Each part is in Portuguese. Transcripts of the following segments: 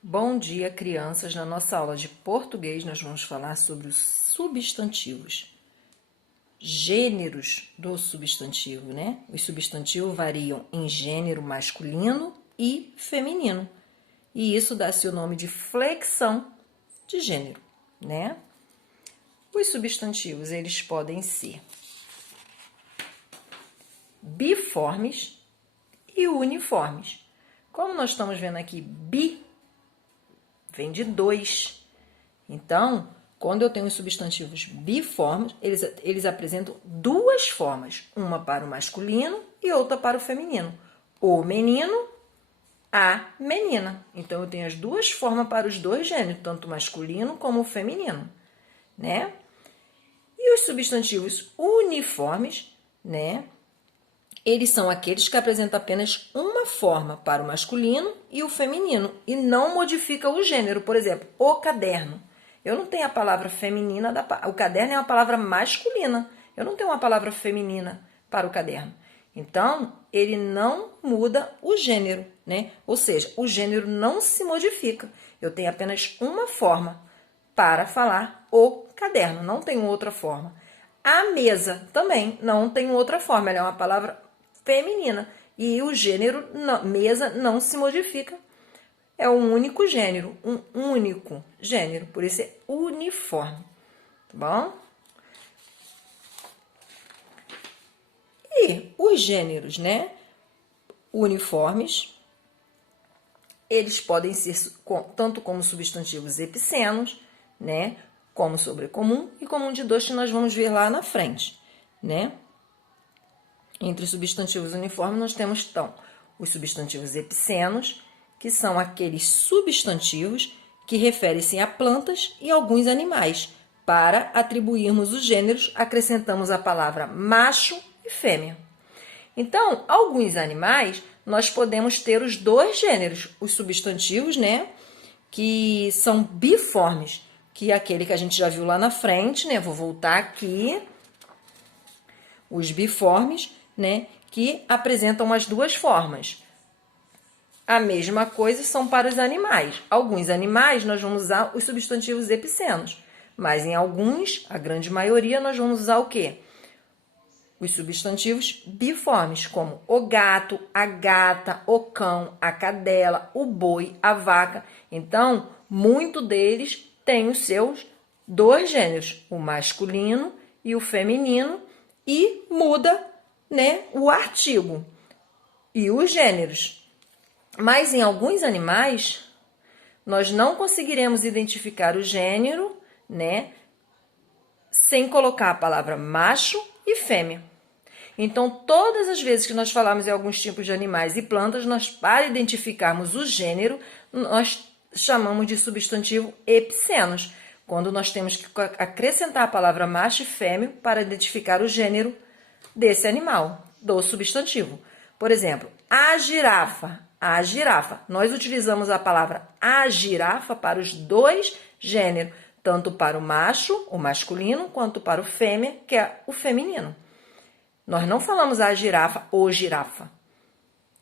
Bom dia, crianças! Na nossa aula de português, nós vamos falar sobre os substantivos, gêneros do substantivo, né? Os substantivos variam em gênero masculino e feminino, e isso dá-se o nome de flexão de gênero, né? Os substantivos, eles podem ser biformes e uniformes. Como nós estamos vendo aqui, bi vem de dois. Então, quando eu tenho os substantivos biformes, eles apresentam duas formas, uma para o masculino e outra para o feminino. O menino, a menina. Então, eu tenho as duas formas para os dois gêneros, tanto o masculino como o feminino, né? E os substantivos uniformes, né? Eles são aqueles que apresentam apenas uma forma para o masculino e o feminino e não modificam o gênero. Por exemplo, o caderno. Eu não tenho a palavra feminina, o caderno é uma palavra masculina. Eu não tenho uma palavra feminina para o caderno. Então, ele não muda o gênero, né? Ou seja, o gênero não se modifica. Eu tenho apenas uma forma para falar o caderno, não tenho outra forma. A mesa também não tem outra forma, ela é uma palavra feminina e o gênero mesa não se modifica. É um único gênero, por isso é uniforme, tá bom? E os gêneros, né, uniformes, eles podem ser tanto como substantivos epicenos, né, como sobrecomum e comum de dois que nós vamos ver lá na frente, né? Entre os substantivos uniformes, nós temos, então, os substantivos epicenos, que são aqueles substantivos que referem-se a plantas e alguns animais. Para atribuirmos os gêneros, acrescentamos a palavra macho e fêmea. Então, alguns animais, nós podemos ter os dois gêneros, os substantivos, né, que são biformes, que é aquele que a gente já viu lá na frente, né? Vou voltar aqui. Os biformes, né, que apresentam as duas formas. A mesma coisa são para os animais. Alguns animais nós vamos usar os substantivos epicenos, mas em alguns, a grande maioria, nós vamos usar o quê? Os substantivos biformes, como o gato, a gata, o cão, a cadela, o boi, a vaca. Então, muito deles têm os seus dois gêneros, o masculino e o feminino, e muda, né, o artigo e os gêneros. Mas em alguns animais, nós não conseguiremos identificar o gênero, né, sem colocar a palavra macho e fêmea. Então, todas as vezes que nós falamos em alguns tipos de animais e plantas, para identificarmos o gênero, nós chamamos de substantivo epicenos, quando nós temos que acrescentar a palavra macho e fêmea para identificar o gênero desse animal, do substantivo. Por exemplo, a girafa. A girafa. Nós utilizamos a palavra a girafa para os dois gêneros, tanto para o macho, o masculino, quanto para o fêmea, que é o feminino. Nós não falamos a girafa ou girafa.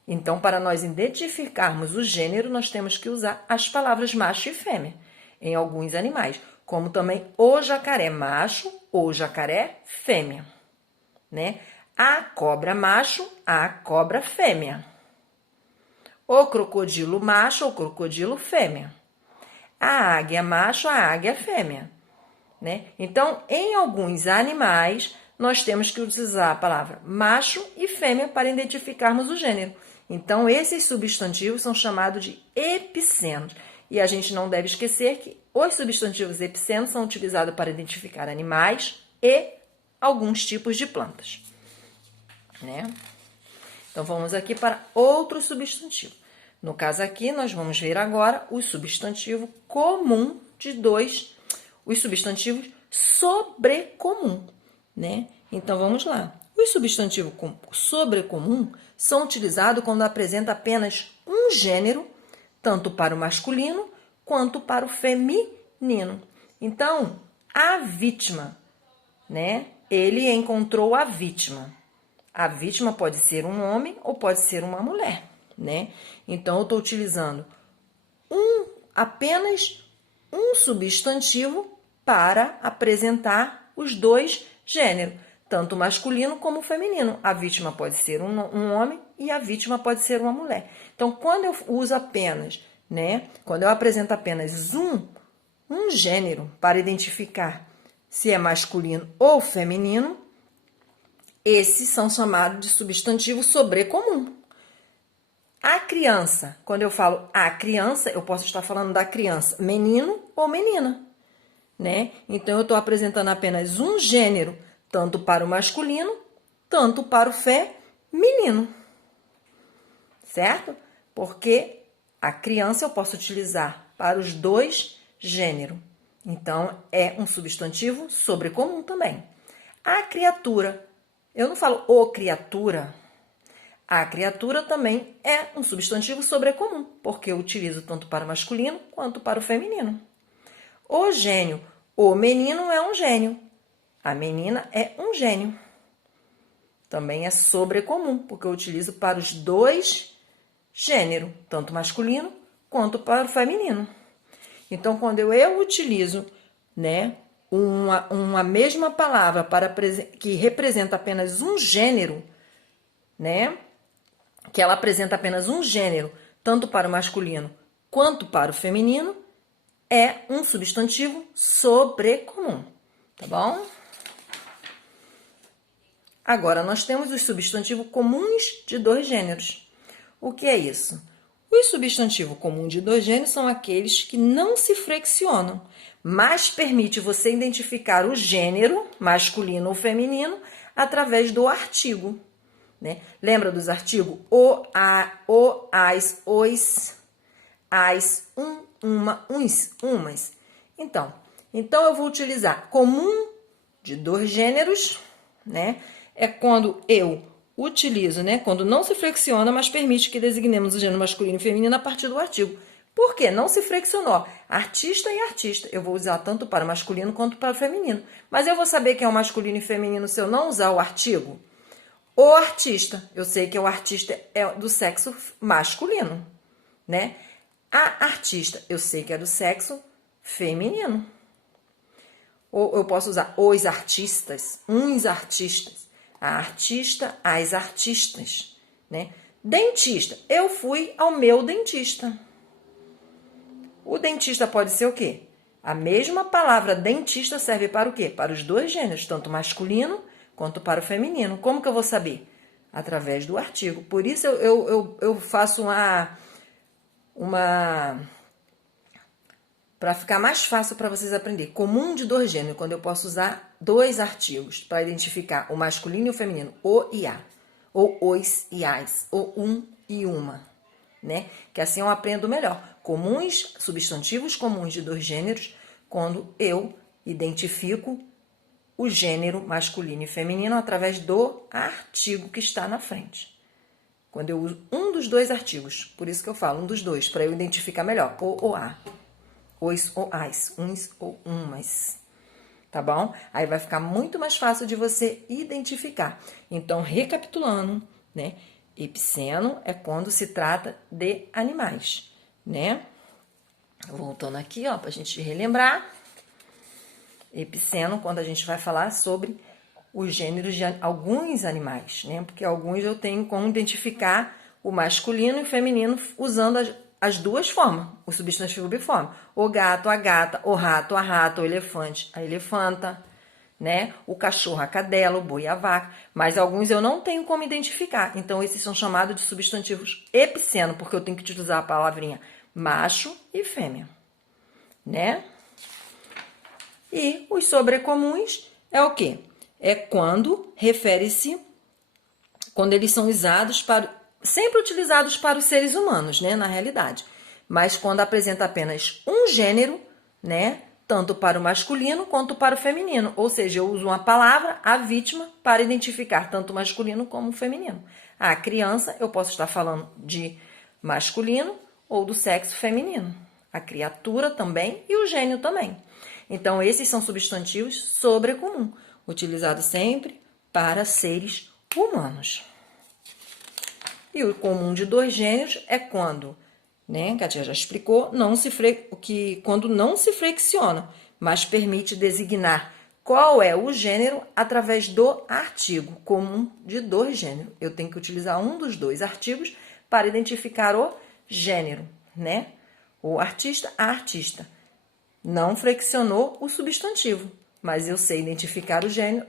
Então, para nós identificarmos o gênero, nós temos que usar as palavras macho e fêmea em alguns animais, como também o jacaré macho ou jacaré fêmea, né? A cobra macho, a cobra fêmea. O crocodilo macho ou crocodilo fêmea. A águia macho, a águia fêmea, né? Então, em alguns animais, nós temos que utilizar a palavra macho e fêmea para identificarmos o gênero. Então, esses substantivos são chamados de epicenos. E a gente não deve esquecer que os substantivos epicenos são utilizados para identificar animais e alguns tipos de plantas, né? Então, vamos aqui para outro substantivo. No caso aqui, nós vamos ver agora o substantivo comum de dois, os substantivos sobrecomum, né? Então, vamos lá. Os substantivos sobrecomum são utilizados quando apresenta apenas um gênero, tanto para o masculino quanto para o feminino. Então, a vítima, né? Ele encontrou a vítima. A vítima pode ser um homem ou pode ser uma mulher, né? Então, eu estou utilizando apenas um substantivo para apresentar os dois gêneros, tanto o masculino como o feminino. A vítima pode ser um homem e a vítima pode ser uma mulher. Então, quando eu uso apenas, né, quando eu apresento apenas um gênero para identificar se é masculino ou feminino, esses são chamados de substantivo sobrecomum. A criança, quando eu falo a criança, eu posso estar falando da criança menino ou menina, né? Então, eu estou apresentando apenas um gênero, tanto para o masculino, tanto para o feminino, certo? Porque a criança eu posso utilizar para os dois gêneros. Então, é um substantivo sobrecomum também. A criatura, eu não falo o criatura. A criatura também é um substantivo sobrecomum, porque eu utilizo tanto para o masculino quanto para o feminino. O gênio, o menino é um gênio. A menina é um gênio. Também é sobrecomum, porque eu utilizo para os dois gêneros, tanto masculino quanto para o feminino. Então, quando eu utilizo, né, uma mesma palavra que representa apenas um gênero, né, que ela apresenta apenas um gênero, tanto para o masculino quanto para o feminino, é um substantivo sobrecomum, tá bom? Agora, nós temos os substantivos comuns de dois gêneros. O que é isso? Os substantivos comuns de dois gêneros são aqueles que não se flexionam, mas permite você identificar o gênero, masculino ou feminino, através do artigo. Né? Lembra dos artigos? O, a, o, as, uma, uns, umas. Então eu vou utilizar comum de dois gêneros, né? É quando eu utilizo, né? Quando não se flexiona, mas permite que designemos o gênero masculino e feminino a partir do artigo. Por quê? Não se flexionou. Artista e artista. Eu vou usar tanto para o masculino quanto para o feminino. Mas eu vou saber que é o masculino e feminino se eu não usar o artigo? O artista, eu sei que o artista é do sexo masculino, né? A artista, eu sei que é do sexo feminino. Ou eu posso usar os artistas, uns artistas. A artista, as artistas, né? Dentista, eu fui ao meu dentista. O dentista pode ser o quê? A mesma palavra dentista serve para o quê? Para os dois gêneros, tanto masculino quanto para o feminino. Como que eu vou saber? Através do artigo. Por isso eu faço para ficar mais fácil para vocês aprenderem. Comum de dois gêneros, quando eu posso usar dois artigos para identificar o masculino e o feminino. O e a. Ou os e as. Ou um e uma. Né? Que assim eu aprendo melhor. Comuns, substantivos comuns de dois gêneros, quando eu identifico o gênero masculino e feminino através do artigo que está na frente. Quando eu uso um dos dois artigos, por isso que eu falo um dos dois, para eu identificar melhor. O ou a. Os ou as. Uns ou umas. Tá bom? Aí vai ficar muito mais fácil de você identificar. Então, recapitulando, né? Epiceno é quando se trata de animais, né? Voltando aqui, ó, pra gente relembrar. Epiceno, quando a gente vai falar sobre os gêneros de alguns animais, né? Porque alguns eu tenho como identificar o masculino e o feminino usando as duas formas, o substantivo biforme. O gato, a gata, o rato, a rata, o elefante, a elefanta, né? O cachorro, a cadela, o boi, a vaca. Mas alguns eu não tenho como identificar. Então, esses são chamados de substantivos epiceno, porque eu tenho que utilizar a palavrinha macho e fêmea, né? E os sobrecomuns é o quê? É quando refere-se, quando eles são usados para, sempre utilizados para os seres humanos, né, na realidade. Mas quando apresenta apenas um gênero, né, tanto para o masculino quanto para o feminino. Ou seja, eu uso uma palavra, a vítima, para identificar tanto o masculino como o feminino. A criança, eu posso estar falando de masculino ou do sexo feminino. A criatura também e o gênio também. Então, esses são substantivos sobrecomum, utilizados sempre para seres humanos. E o comum de dois gêneros é quando né? Que a tia já explicou, quando não se flexiona, mas permite designar qual é o gênero através do artigo comum de dois gêneros. Eu tenho que utilizar um dos dois artigos para identificar o gênero, né? O artista, a artista. Não flexionou o substantivo, mas eu sei identificar o gênero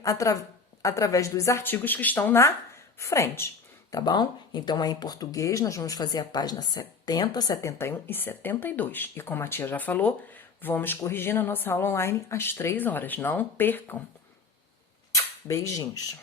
através dos artigos que estão na frente, tá bom? Então, aí em português, nós vamos fazer a página 70, 71 e 72. E como a tia já falou, vamos corrigir na nossa aula online às 3 horas. Não percam. Beijinhos.